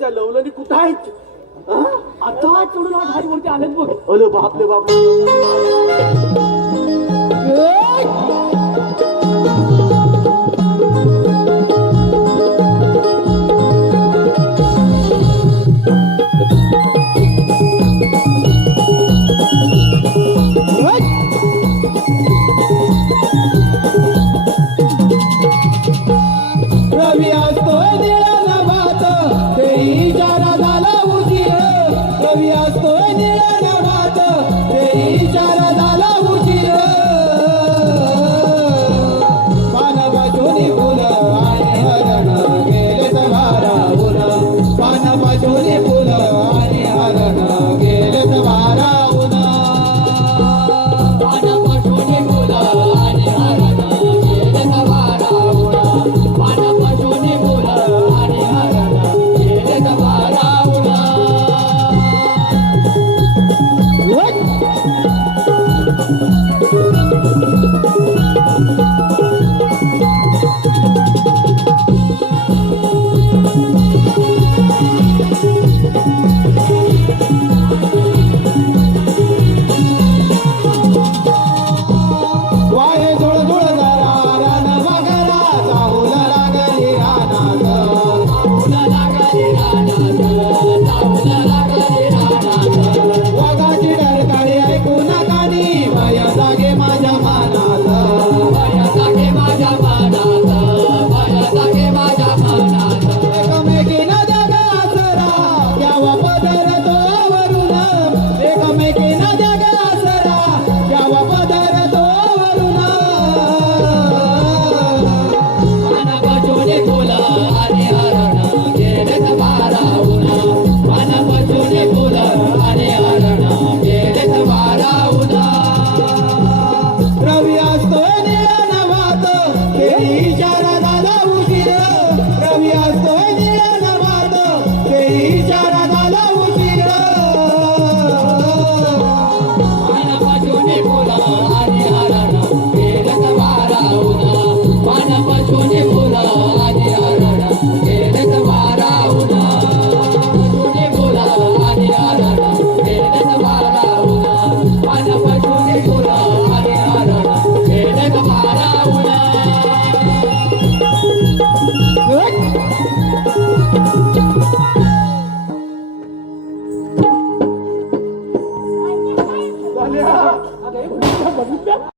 त्या लवलनी कुठं आहेत? आता चढून हा घाई आलेत बघ. अरे बापले बापले Yeah. 내일우리집에 한?